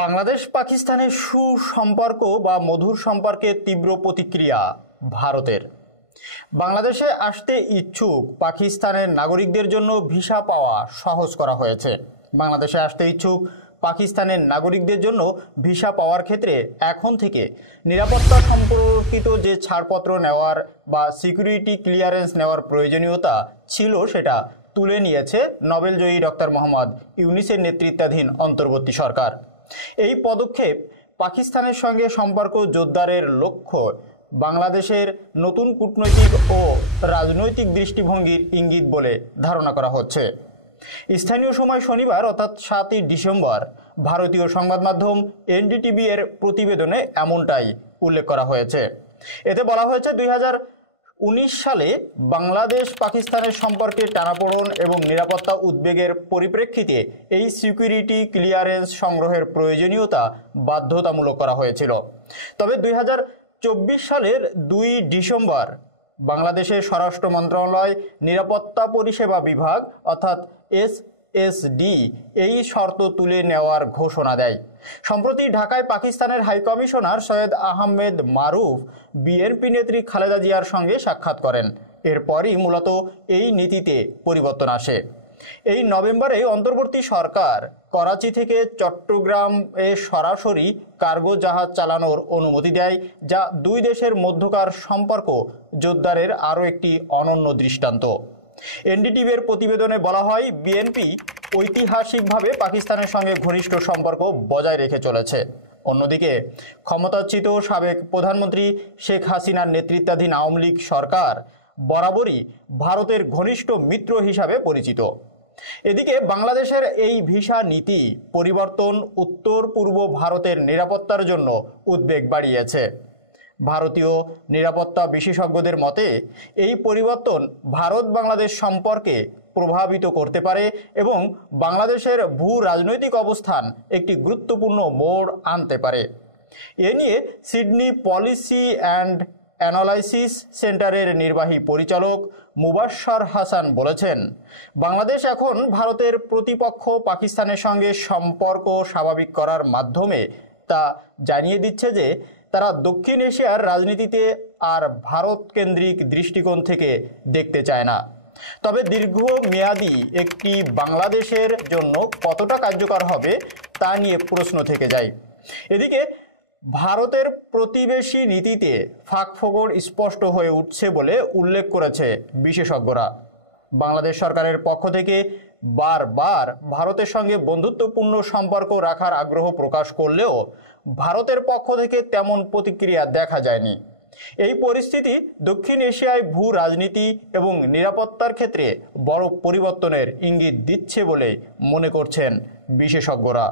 বাংলাদেশ পাকিস্তানের সুসম্পর্ক বা মধুর সম্পর্কে তীব্র প্রতিক্রিয়া ভারতের। বাংলাদেশে আসতে ইচ্ছুক পাকিস্তানের নাগরিকদের জন্য ভিসা পাওয়া সহজ করা হয়েছে। বাংলাদেশে আসতে ইচ্ছুক পাকিস্তানের নাগরিকদের জন্য ভিসা পাওয়ার ক্ষেত্রে এখন থেকে নিরাপত্তা সম্পর্কিত যে ছাড়পত্র নেওয়ার বা সিকিউরিটি ক্লিয়ারেন্স নেওয়ার প্রয়োজনীয়তা ছিল সেটা তুলে নিয়েছে নোবেলজয়ী ডক্টর মোহাম্মদ ইউনূসের নেতৃত্বাধীন অন্তর্বর্তী সরকার। এই পদক্ষেপ পাকিস্তানের সঙ্গে সম্পর্ক জোরদারের লক্ষ্য বাংলাদেশের নতুন কূটনৈতিক ও রাজনৈতিক দৃষ্টিভঙ্গির ইঙ্গিত বলে ধারণা করা হচ্ছে। স্থানীয় সময় শনিবার অর্থাৎ 7ই ডিসেম্বর ভারতীয় সংবাদ মাধ্যম এনডিটিভি এর প্রতিবেদনে এমনটাই উল্লেখ করা হয়েছে। এতে বলা হয়েছে 2019 সালে বাংলাদেশ পাকিস্তানের সম্পর্কে টানাপোড়েন এবং নিরাপত্তা উদ্বেগের পরিপ্রেক্ষিতে এই সিকিউরিটি ক্লিয়ারেন্স সংগ্রহের প্রয়োজনীয়তা বাধ্যতামূলক করা হয়েছিল। তবে 2024 সালের 2 ডিসেম্বর বাংলাদেশের স্বরাষ্ট্র মন্ত্রণালয় নিরাপত্তা পরিষেবা বিভাগ অর্থাৎ এসএসডি এই শর্ত তুলে নেওয়ার ঘোষণা দেয়। সম্প্রতি ঢাকায় পাকিস্তানের হাইকমিশনার সৈয়দ আহমেদ মারুফ বিএনপি নেত্রী খালেদা জিয়ার সঙ্গে সাক্ষাৎ করেন। এরপরই মূলত এই নীতিতে পরিবর্তন আসে। এই নভেম্বরে অন্তর্বর্তী সরকার করাচি থেকে চট্টগ্রামে সরাসরি কার্গো জাহাজ চালানোর অনুমতি দেয়, যা দুই দেশের মধ্যকার সম্পর্ক জোরদারের আরও একটি অনন্য দৃষ্টান্ত। এনডিটিভির প্রতিবেদনে বলা হয়, বিএনপি ঐতিহাসিকভাবে পাকিস্তানের সঙ্গে ঘনিষ্ঠ সম্পর্ক বজায় রেখে চলেছে। অন্যদিকে ক্ষমতাচ্যুত সাবেক প্রধানমন্ত্রী শেখ হাসিনার নেতৃত্বাধীন আওয়ামী লীগ সরকার বরাবরই ভারতের ঘনিষ্ঠ মিত্র হিসাবে পরিচিত। এদিকে বাংলাদেশের এই ভিসা নীতি পরিবর্তন উত্তর পূর্ব ভারতের নিরাপত্তার জন্য উদ্বেগ বাড়িয়েছে। ভারতীয় নিরাপত্তা বিশেষজ্ঞদের মতে এই পরিবর্তন ভারত বাংলাদেশ সম্পর্কে প্রভাবিত করতে পারে এবং বাংলাদেশের ভূ রাজনৈতিক অবস্থান একটি গুরুত্বপূর্ণ মোড় আনতে পারে। এ নিয়ে সিডনি পলিসি অ্যান্ড অ্যানালাইসিস সেন্টারের নির্বাহী পরিচালক মুবাশশর হাসান বলেছেন, বাংলাদেশ এখন ভারতের প্রতিপক্ষ পাকিস্তানের সঙ্গে সম্পর্ক স্বাভাবিক করার মাধ্যমে তা জানিয়ে দিচ্ছে যে তারা দক্ষিণ এশিয়ার রাজনীতিতে আর ভারত কেন্দ্রিক দৃষ্টিকোণ থেকে দেখতে চায় না। তবে দীর্ঘমেয়াদী একটি বাংলাদেশের জন্য কতটা কার্যকর হবে তা নিয়ে প্রশ্ন থেকে যায়। এদিকে ভারতের প্রতিবেশী নীতিতে ফাঁকফোকর স্পষ্ট হয়ে উঠছে বলে উল্লেখ করেছে বিশেষজ্ঞরা। বাংলাদেশ সরকারের পক্ষ থেকে বারবার ভারতের সঙ্গে বন্ধুত্বপূর্ণ সম্পর্ক রাখার আগ্রহ প্রকাশ করলেও ভারতের পক্ষ থেকে তেমন প্রতিক্রিয়া দেখা যায়নি। এই পরিস্থিতি দক্ষিণ এশিয়ায় ভূ রাজনীতি এবং নিরাপত্তার ক্ষেত্রে বড় পরিবর্তনের ইঙ্গিত দিচ্ছে বলে মনে করছেন বিশেষজ্ঞরা।